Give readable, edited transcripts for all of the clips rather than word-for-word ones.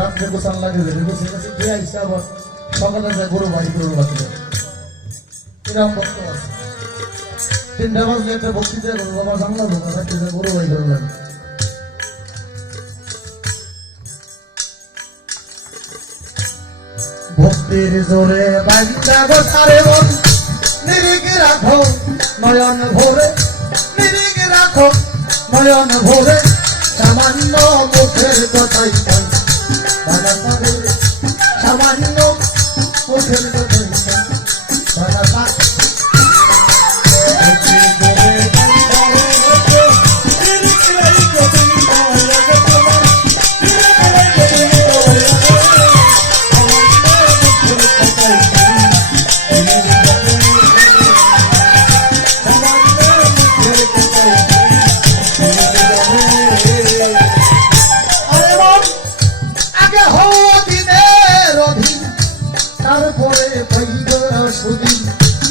রাত্রে গোসান লাগে আবার সকালে যায় গরু বাড়ি গরু লাগবে এরকম ভক্ত আছে 3টা বাজলে একটা ভক্তি দেয় বাবা জানলা ঢোকা রাখতে যায় গরু বাড়ি গরু লাগে ভক্তির জোরে বান্দা গোসারে মন নিরিগে রাখো নয়ন ভোরে নিরিগে রাখো নয়ন ভোরে সামান্য মুখের কথাই বাধা পাবে সামান্য মুখের কথাই বাধা পাবে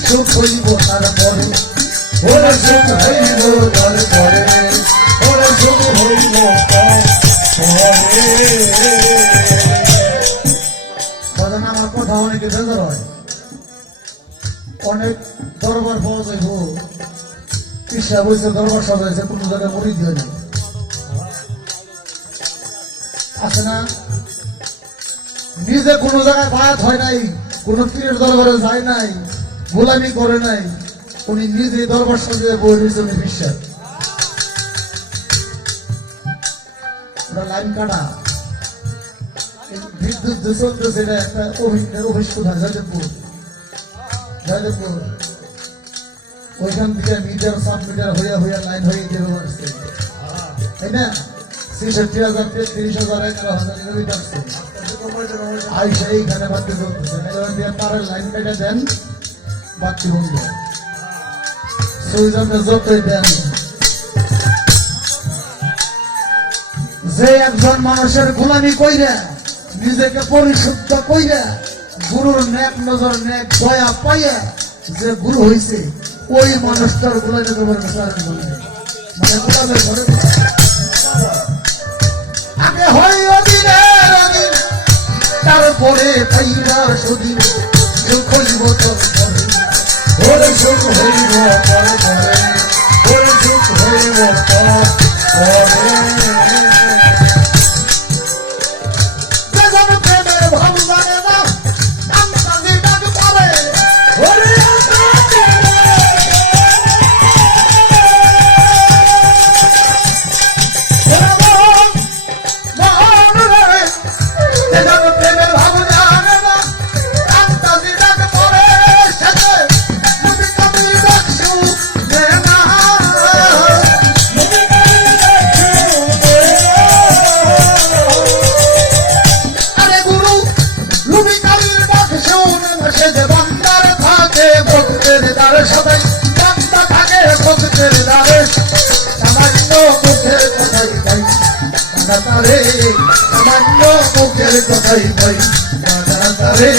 সুখ হইব তারপরে ওরে সুখ হইব তারপরে ওরে সুখ হইব বাজান আমার কথা অনেকে বেজার হয় অনেক দরবার পাওয়া যাইব ইচ্ছা বলছে দরবার সাজাইছে কোনো জায়গায় মরি দিয়ে না আছে না নিজে কোনো জায়গায় বায়াত হয় নাই কোন পীরের দরবারে যায় নাই গোলামি করে নাই উনি নিজে দরবার সাজিয়ে বই রয়েছে উনি বিশ্বাস ওটা লাইন কাটা বিদ্যুৎ চলতেছে এটা একটা অফিস কোথায় জয়দেবপুর ওইখান থেকে মিটার সাব মিটার হইয়া হইয়া লাইন হয়ে গেল তাই না ৬৬,০০০ ৩০,০০০ 11,০০০ মিটার আইসা এইখানে বাড়তে চলতেছে তারের লাইন কেটে দেন বাচ্চি বন্ধু সুইজনে যতই দেন যে একজন মানুষের গোলামি কইরা নিজেকে পরিশুদ্ধ কইরা গুরুর নেক নজর নেক দয়া পাইয়া যে গুরু হইছে ওই মানুষটার গোলামি করবার মানে গোলামের ঘরে আগে হয় অধীনের অধীন তারপরে পাইরা সুদিন সুখ হইব তারপরে ওরে সুখ হইব তারপরে ওরে সুখ হইব তারপরে প্রেমের ভাব জানে না আমি ডাক পারে ওরে প্রেমের ভাব জানে না আন্তাজি ডাক পরে সাথে নবী কবি ডাকছু দে না নবী কবি ডাকছু দে আরে গুরু নবী কবি ডাকছু না সে যে বান্দার থাকে ভক্তের দ্বারে সবাই বান্দা থাকে ভক্তের দ্বারে সামান্য মুখের কথাই ভাই বান্দা তারে সামান্য মুখের কথাই ভাই বান্দা তারে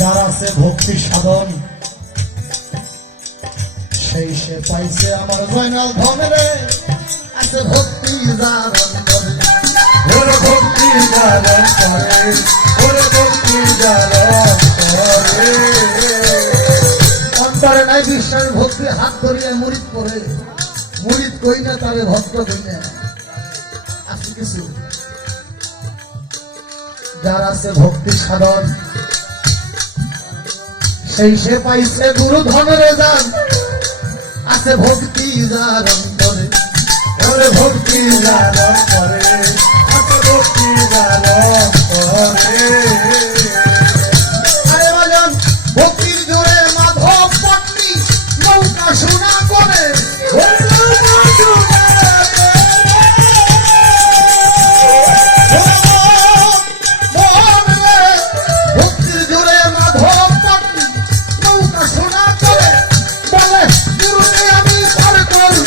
যারা আছে ভক্তি সাধন সেই সে পাইছে আমার জয়নাল ধনে আছে ভক্তি জারণ করে ওরে ভক্তি জারণ করে ওরে ভক্তি জারণ করে অন্তরে নাই বিশ্বাস ভক্তি হাত ধরিয়ে মুরিদ করে মুরিদ কই না তারে ভক্ত কই না আছে কিছু যার আছে ভক্তি সাধন সেই সে পাইছে গুরু ধনরে যান আছে ভক্তি জারণ করে ওরে ভক্তি জারণ করে আছে ভক্তি জারণ করে আরে বাজান ভক্তির জোরে মাধব পট্টি নৌকা শোনা করে নৌকা শোনা ভক্তির জোরে মাধব পট্টি নৌকা শোনা করে বলে গুরুকে আমি পার করি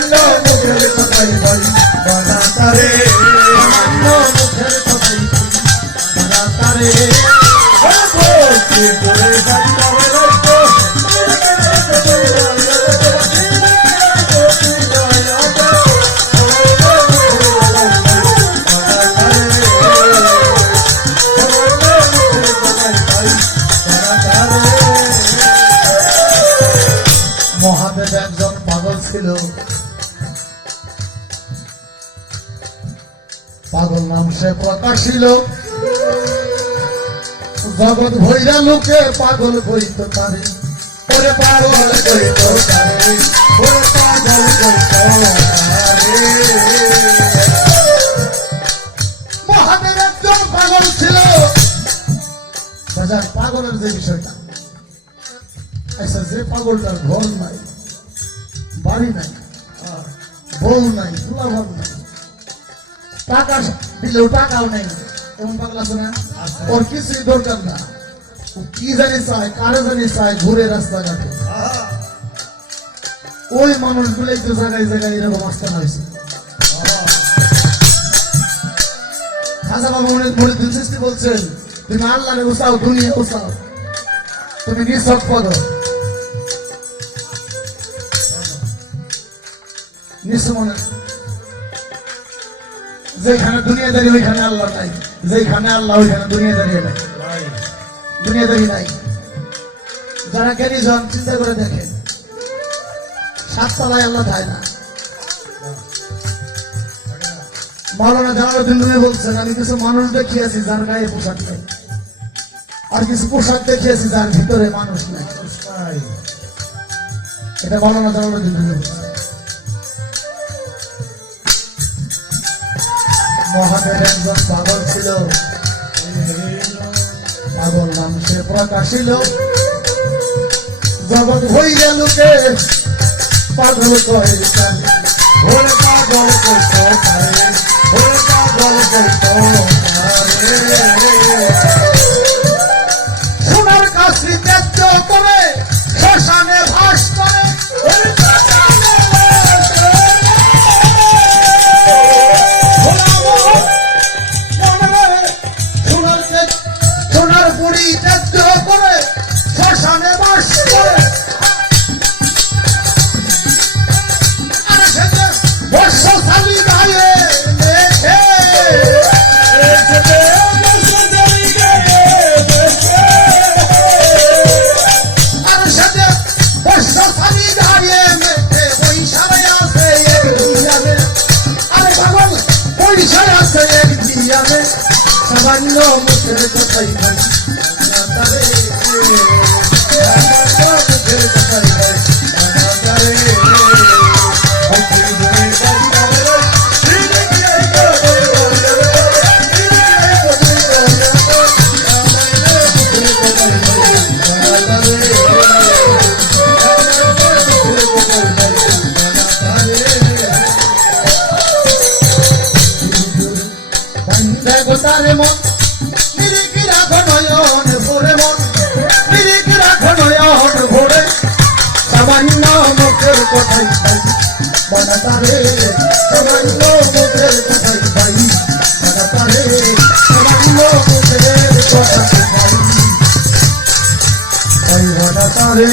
সামান্য মুখের কথাই ভাই বানা তারে সামান্য মুখের কথাই বানা তারে বলতে করে বান্দারে রাখো মহাদেব একজন পাগল ছিল পাগল নাম সে প্রকাশিল জগৎ ভৈরা লোকে পাগল বইতে পারে ওরে পাগল বইতে পারে ওরে পাগল বইতে পারে মহাদেব একজন পাগল ছিল বাজার পাগলের যে বিষয়টা আচ্ছা যে পাগলটার ঘর নাই বাড়ি নাই বউ নাই দুলাভাব নাই টাকা দিলেও টাকাও নেই এমন পাগল আছে না ওর কিছুই দরকার না ও কি জানি চায় কারে জানি চায় ঘুরে রাস্তাঘাটে ওই মানুষগুলোই তো জায়গায় জায়গায় এরকম আস্থান হয়েছে খাজা বাবা মনিউদ্দিন চিশতি বলছেন তুমি আল্লাহরে উচাও দুনিয়া উচাও তুমি নিছক পদ মনে যেখানে দুনিয়াদারি ওইখানে আল্লাহ নাই যেখানে আল্লাহ ওইখানে দুনিয়াদারি নাই দুনিয়াদারি নাই যারা জ্ঞানী জন চিন্তা করে দেখেন সাততলায় আল্লাহ যায় না মাওলানা জালালউদ্দিন রুমি বলছেন আমি কিছু মানুষ দেখিয়েছি যার গায়ে পোশাক নেই আর কিছু পোশাক দেখিয়েছি যার ভিতরে মানুষ নাই এটা মাওলানা জালালউদ্দিন রুমি বলছেন মহাদেব একজন পাগল ছিল পাগল নাম সে প্রকাশিল জগৎ হইয়া লোকে পাগল কয় ওরে পাগল কইতো পারে ওরে পাগল কইতো পারে সোনার কাশি ত্যায্য করে শ্মশানে ভাস করে ওরে সামান্য মুখের কথাই ভাই তারে সামান্য মুখের কথাই ভাই তারে তারে মন নিরিকি রাখো নয়ন ভরে মন নিরিকি রাখো নয়ন ভরে সামান্য মুখের কথাই ভাই বানা তারে সামান্য মুখের কথাই ভাই বানা তারে সামান্য মুখের কথাই ভাই বানা তারে